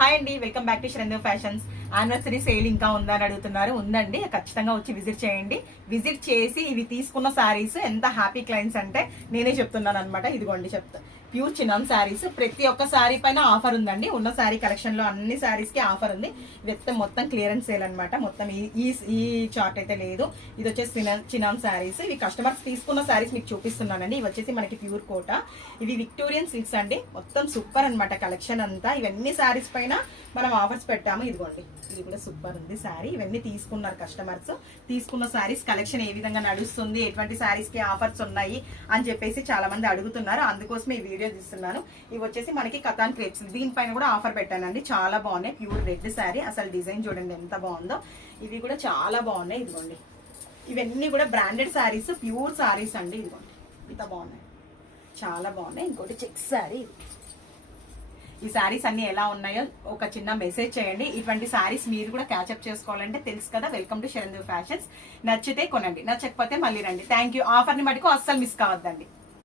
Hi అండి, welcome back to Saranya fashions. Anniversary sale ఇంకా ఉందా అని అడుగుతున్నారు. ఉందండి, ఖచ్చితంగా వచ్చి విజిట్ చేయండి. విజిట్ చేసి ఇవి తీసుకున్న శారీస్ ఎంత హ్యాపీ క్లయింట్స్ అంటే నేనే చెప్తున్నాను అనమాట. ఇదిగోండి చెప్తా, ప్యూర్ చిన్నాన్ శారీస్. ప్రతి ఒక్క శారీ పైన ఆఫర్ ఉందండి. ఉన్న శారీ కలెక్షన్ లో అన్ని శారీస్ కి ఆఫర్ ఉంది. ఇది మొత్తం క్లియరెన్స్ సేల్ అనమాట. మొత్తం ఈ చార్ట్ అయితే లేదు. ఇది వచ్చేసి చిన్నాన్ శారీస్. ఇవి కస్టమర్స్ తీసుకున్న శారీస్ మీకు చూపిస్తున్నానండి. ఇవి వచ్చేసి మనకి ప్యూర్ కోట. ఇవి విక్టోరియన్ సిల్క్స్ అండి. మొత్తం సూపర్ అనమాట కలెక్షన్ అంతా. ఇవన్నీ శారీస్ పైన మనం ఆఫర్స్ పెట్టాము. ఇదిగోండి, ఇది కూడా సూపర్ ఉంది శారీ. ఇవన్నీ తీసుకున్నారు కస్టమర్స్. తీసుకున్న శారీస్ కలెక్షన్ ఏ విధంగా నడుస్తుంది, ఎటువంటి శారీస్ కి ఆఫర్స్ ఉన్నాయి అని చెప్పేసి చాలా మంది అడుగుతున్నారు. అందుకోసమే ఈ వీడియో తీస్తున్నాను. ఇవి వచ్చేసి మనకి కథాన్ క్రేప్స్. దీనిపైన కూడా ఆఫర్ పెట్టానండి. చాలా బాగున్నాయి. Pure red sari. అసలు డిజైన్ చూడండి ఎంత బాగుందో. ఇవి కూడా చాలా బాగున్నాయి. ఇదిగోండి, ఇవన్నీ కూడా బ్రాండెడ్ శారీస్, ప్యూర్ శారీస్ అండి. ఇదిగోండి ఇంత బాగున్నాయి, చాలా బాగున్నాయి. ఇంకోటి చెక్ శారీ. ఈ శారీస్ అన్ని ఎలా ఉన్నాయో ఒక చిన్న మెసేజ్ చేయండి. ఇటువంటి శారీస్ మీరు కూడా క్యాచప్ చేసుకోవాలంటే తెలుసు కదా, వెల్కమ్ టు శరణ్య ఫ్యాషన్స్. నచ్చితే కొనండి, నచ్చకపోతే మళ్ళీ రండి. Thank you. ఆఫర్ని మటుకు అస్సలు మిస్ కావద్దండి.